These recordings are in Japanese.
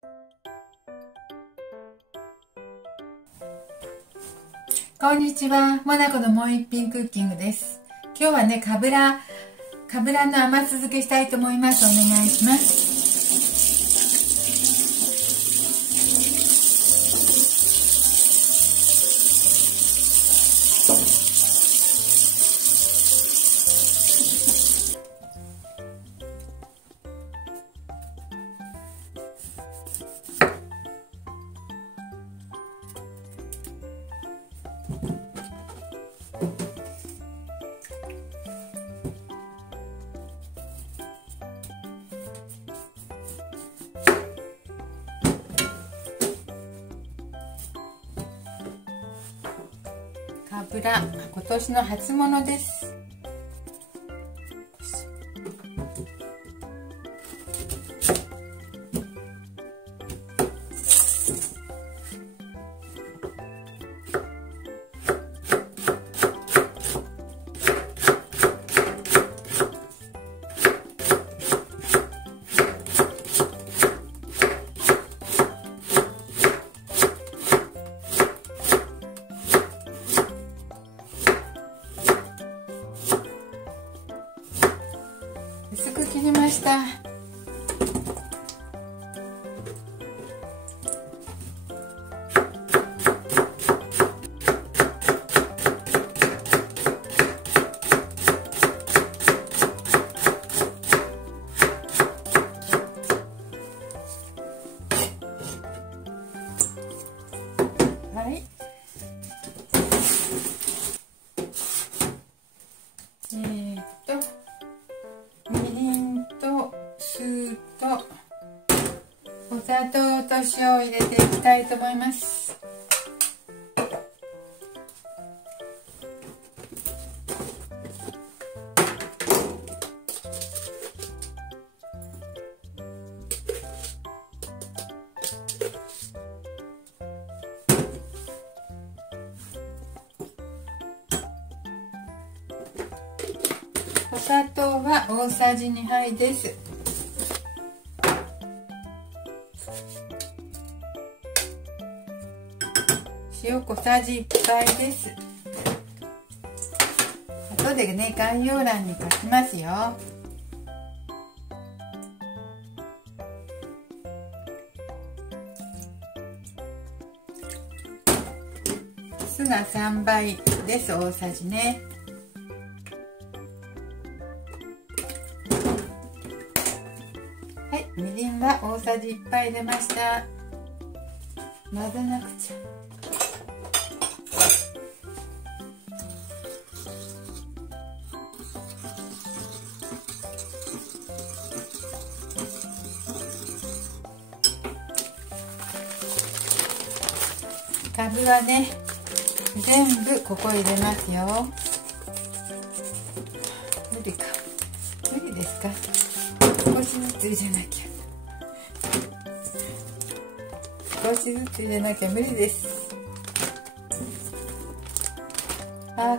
こんにちは、モナコのもう一品クッキングです。今日はね、かぶらの甘酢漬けしたいと思います。お願いします。かぶら、今年の初物です。薄く切りました。はい。みりんと酢とお砂糖と塩を入れていきたいと思います。お砂糖は大さじ2杯です。塩小さじ1杯です。後でね、概要欄に書きますよ。酢が3倍です。大さじね。はい、みりんは大さじ1杯入れました。混ぜなくちゃ。かぶはね、全部ここ入れますよ。無理か。無理ですか。少しずつ入れなきゃ。少しずつ入れなきゃ無理です。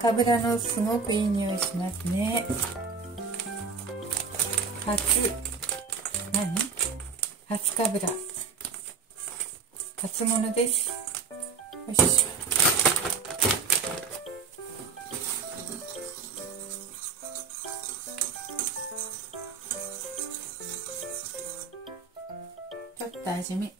かぶらのすごくいい匂いしますね。初かぶら。初物です。よいしょ。ちょっと味見。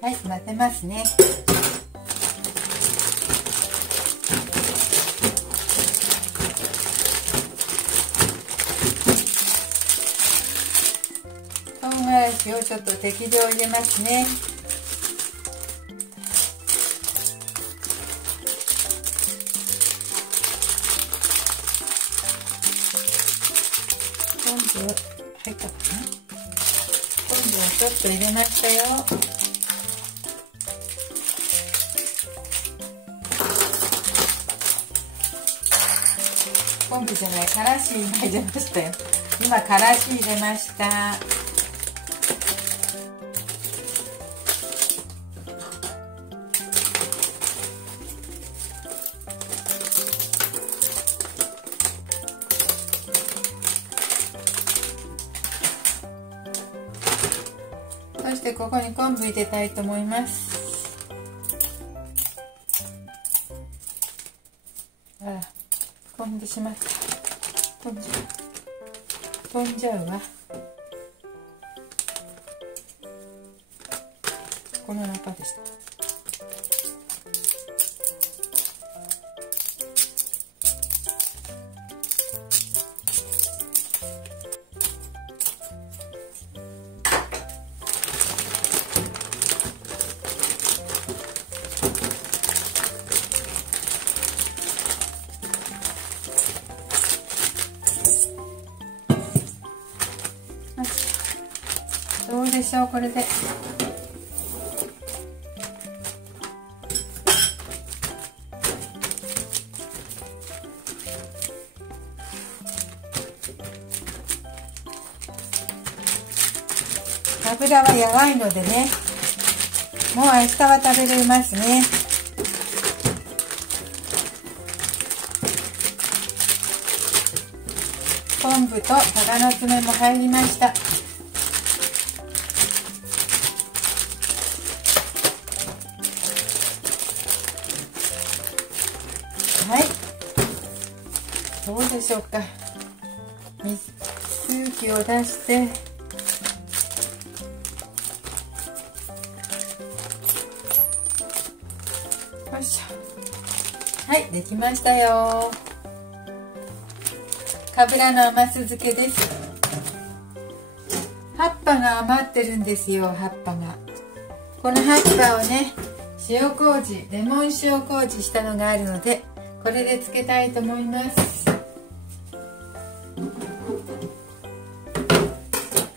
はい、混ぜますね。唐辛子をちょっと適量入れますね。全部入ったかな。ちょっと入れましたよ。昆布じゃない、からし今入れましたよ。今からし入れました。そしてここに昆布入れたいと思います。あら、飛んでしまった。飛んじゃうわ。この中でした。どうでしょう、これで。油はやばいのでね、もう明日は食べれますね。昆布と鷹の爪も入りました。はい、どうでしょうか。水気を出して、よいしょ。はい、できましたよ。かぶらの甘酢漬けです。葉っぱが余ってるんですよ、葉っぱが。この葉っぱをね、塩麹、レモン塩麹したのがあるので、これで漬けたいと思います。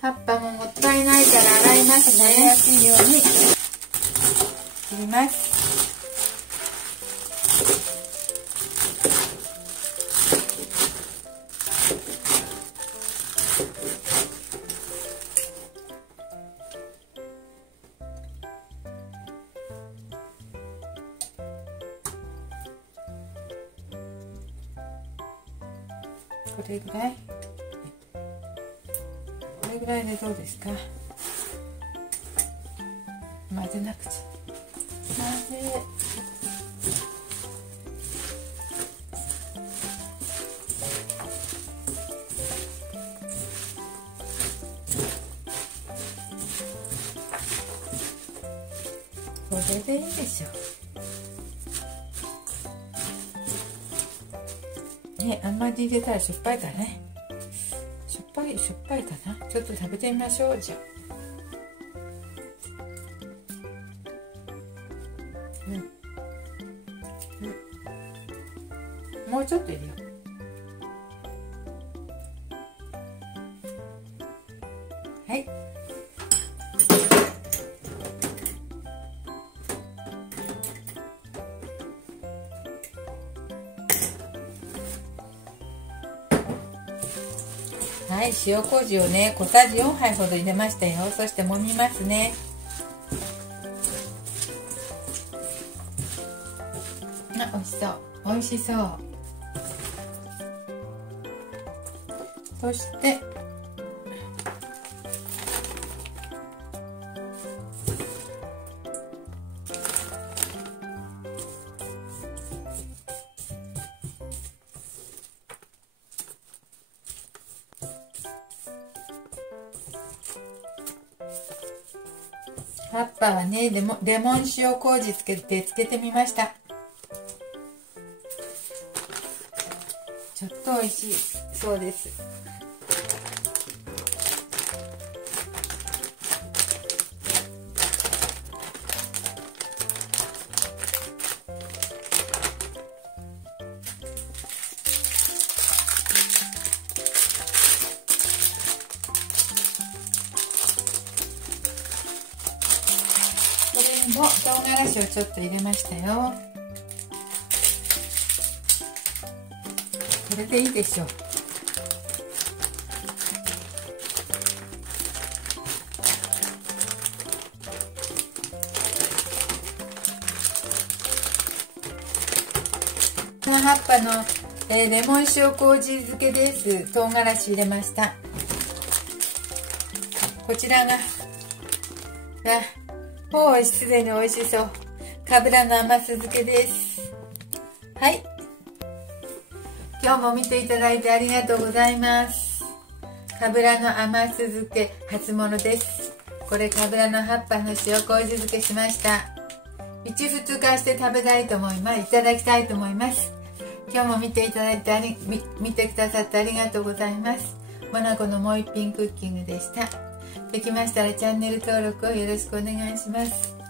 葉っぱももったいないから洗いますね。洗いやすいように切ります。これぐらい、これぐらいでどうですか。混ぜなくちゃ。混ぜ。これでいいでしょう。ね、あんまり入れたらしょっぱいからね。しょっぱいかな。ちょっと食べてみましょう。じゃあ、もうちょっと入れよう。はい。はい、塩麹をね、小さじ4杯ほど入れましたよ。そして揉みますね。あ、美味しそう。美味しそう。そして葉っぱはね、レモン塩麹つけてみました。ちょっと美味しいそうです。唐辛子をちょっと入れましたよ。これでいいでしょう。この葉っぱの、レモン塩麹漬けです。唐辛子入れました。こちらがもうすでに美味しそう、かぶらの甘酢漬けです。はい、今日も見ていただいてありがとうございます。かぶらの甘酢漬け初物です。これかぶらの葉っぱの塩麹漬けしました。1、2日して食べたいと思います。いただきたいと思います。今日も見ていただいて見てくださってありがとうございます。モナコのもう一品クッキングでした。できましたらチャンネル登録をよろしくお願いします。